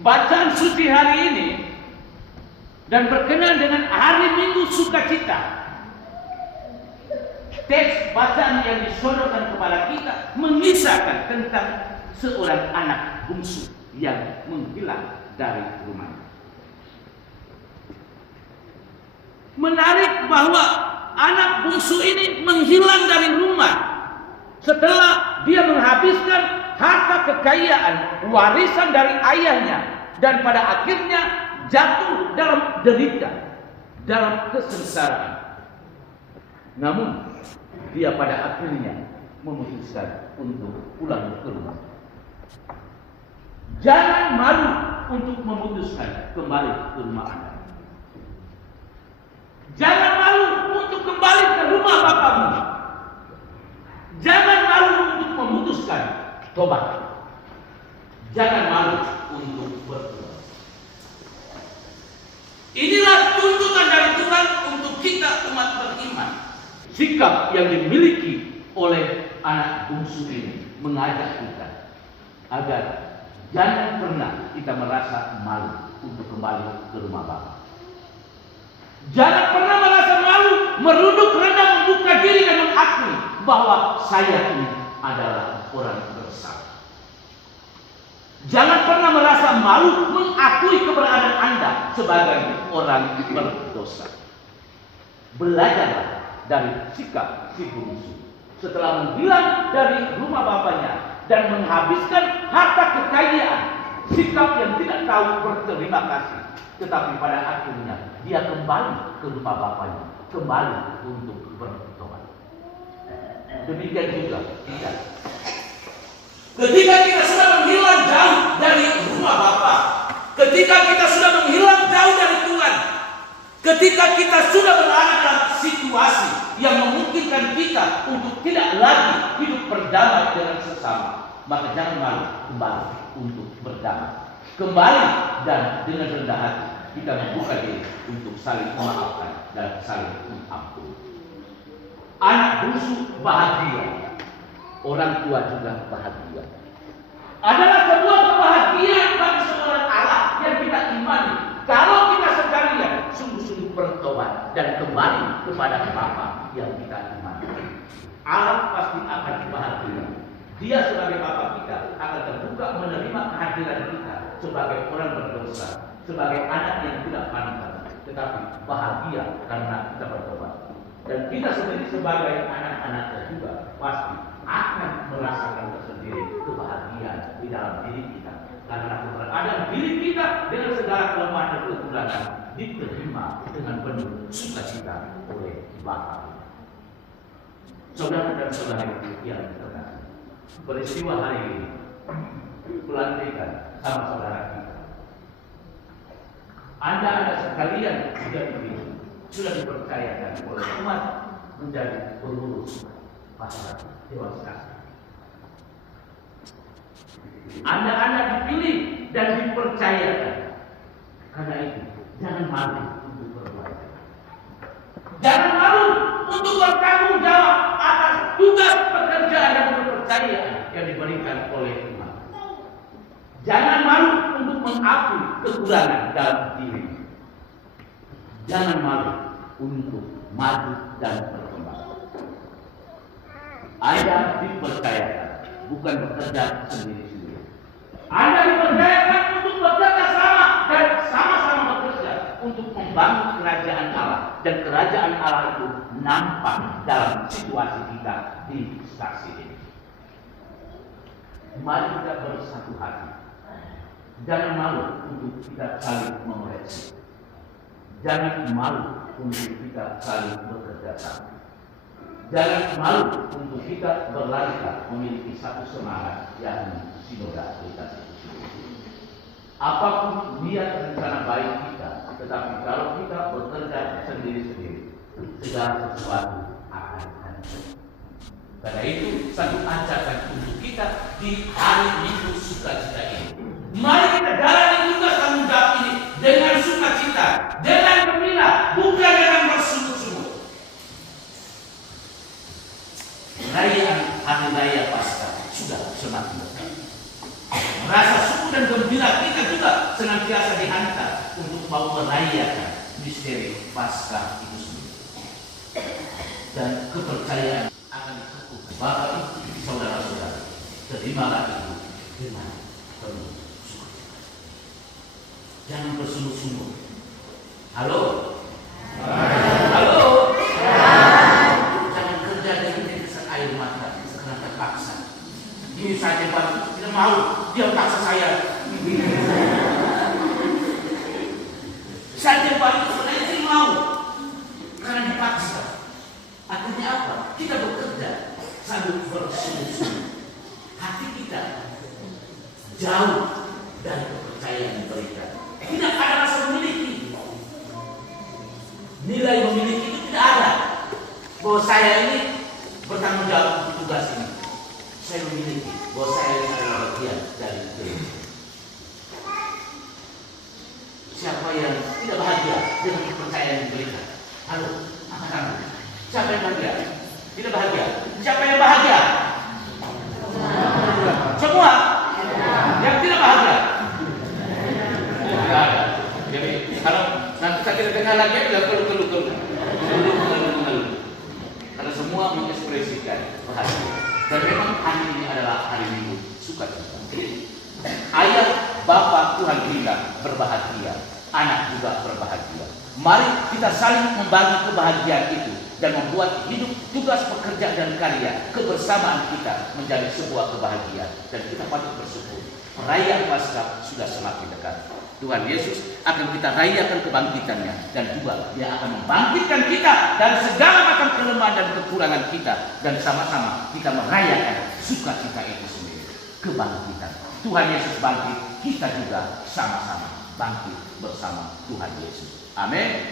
bacaan suci hari ini dan berkenaan dengan hari Minggu Sukacita. Teks bacaan yang disodorkan kepada kita mengisahkan tentang seorang anak bungsu yang menghilang dari rumahnya. Menarik bahwa anak bungsu ini menghilang dari rumah setelah dia menghabiskan harta kekayaan warisan dari ayahnya dan pada akhirnya jatuh dalam derita, dalam kesengsaraan. Namun dia pada akhirnya memutuskan untuk pulang ke rumah. Jangan malu untuk memutuskan kembali ke rumah Anda. Jangan malu untuk kembali ke rumah Bapamu. Jangan malu untuk memutuskan tobat. Jangan malu untuk bertobat. Inilah tuntutan dari Tuhan untuk kita umat beriman. Sikap yang dimiliki oleh anak bungsu ini mengajak kita agar jangan pernah kita merasa malu untuk kembali ke rumah Bapa. Jangan pernah merasa malu, merunduk rendah, membuka diri dan mengakui bahwa saya ini adalah orang bersalah. Jangan pernah merasa malu mengakui keberadaan Anda sebagai orang berdosa. Belajarlah dari sikap si bungsu setelah menghilang dari rumah bapaknya dan menghabiskan harta kekayaan, sikap yang tidak tahu berterima kasih, tetapi pada akhirnya dia kembali ke rumah bapaknya, kembali untuk bertobat. Demikian juga kita. Ketika kita sudah menghilang jauh dari rumah Bapa, ketika kita sudah menghilang jauh dari Tuhan, ketika kita sudah berada dalam situasi yang memungkinkan kita untuk tidak lagi hidup berdamai dengan sesama, maka jangan malu kembali untuk berdamai. Kembali dan dengan rendah hati kita membuka diri untuk saling memaafkan dan saling mengampuni. Anak bungsu bahagia, orang tua juga bahagia. Adalah sebuah kebahagiaan bagi seorang Allah yang kita imani. Kalau kita sekalian sungguh-sungguh bertobat dan kembali kepada Bapa yang kita imani, Allah pasti akan bahagia. Dia sebagai Bapa kita akan terbuka menerima kehadiran kita sebagai orang berdosa, sebagai anak yang tidak pantas, tetapi bahagia karena kita bertobat. Dan kita sendiri sebagai anak-anaknya juga pasti akan merasakan tersendiri kebahagiaan di dalam diri kita, karena keberadaan diri kita dengan segala kelemahan dan kekurangan diterima dengan penuh sukacita oleh Bapa. Saudara dan saudari yang terkasih, peristiwa hari ini pelantikan sama saudara kita. Anda sekalian sudah dipilih, sudah dipercayakan oleh umat menjadi pengurus masyarakat Dewan Sekasa. Anda dipilih dan dipercayakan. Karena itu, jangan malu untuk berbuat. Jangan malu untuk bertanggung jawab atas tugas pekerjaan dan kepercayaan yang diberikan oleh Tuhan. Jangan malu untuk mengakui kekurangan dalam diri. Jangan malu untuk maju dan berkembang. Anda dipercayakan bukan bekerja sendiri-sendiri. Anda dipercayakan untuk bekerja sama dan sama-sama bekerja untuk membangun kerajaan Allah, dan kerajaan Allah itu nampak dalam situasi kita di saksi ini. Mari kita bersatu hati. Jangan malu untuk kita saling mengoreksi. Jangan malu untuk kita saling bekerja sama. Jangan malu untuk kita berlarikan memiliki satu semangat, yakni sinodalitas itu. Apapun niat rencana baik kita, tetapi kalau kita bekerja sendiri-sendiri, segala sesuatu akan hancur. Karena itu satu ajakan untuk kita di hari Minggu Sukacita ini. Mari kita jalani tugas tanggung jawab ini dengan sukacita, dengan gembira, bukan dengan bersungut-sungut. Perayaan Hari Raya Paskah sudah semakin dekat. Rasa syukur dan gembira kita juga mau merayakan misteri Paskah itu sendiri. Dan kepercayaan akan dikukuhkan. Bapak Ibu, saudara-saudara, terimalah itu dengan penuh sukacita. Jangan bersungguh-sungguh. Halo? Halo? Jangan kerja dengan tetesan air mata sekarang terpaksa. Ini saja Pak, tidak mau, dia paksa saya. Saja Pak, saya tidak mau karena dipaksa. Artinya apa? Kita bekerja sambil bersungguh-sungguh. Hati kita jauh dari kepercayaan yang diberikan. Tidak ada rasa memiliki. Nilai memiliki itu tidak ada. Bahwa saya ini bertanggung jawab untuk tugas ini. Saya memiliki bahwa saya ini adalah bagian dari gereja. Siapa yang tidak bahagia dengan kepercayaan yang diberikan? Halo, angkat tangan. Siapa yang bahagia? Tidak bahagia. Siapa yang bahagia? Semua. Yang tidak bahagia? Tidak ada. Jadi kalau nanti saya tidak dengar lagi, tidak keluh. Karena semua mengekspresikan bahagia. Dan memang hari ini adalah hari Minggu sukacita. Ayah, Bapa Tuhan kita berbahagia, anak juga berbahagia. Mari kita saling membagi kebahagiaan itu dan membuat hidup, tugas, pekerjaan dan karya kebersamaan kita menjadi sebuah kebahagiaan. Dan kita patut bersyukur. Perayaan Paskah sudah semakin dekat. Tuhan Yesus akan kita rayakan kebangkitannya, dan juga Dia akan membangkitkan kita dari segala macam kelemahan dan kekurangan kita, dan sama-sama kita merayakan sukacita itu sendiri, kebangkitan. Tuhan Yesus bangkit, kita juga sama-sama bangkit bersama Tuhan Yesus. Amin.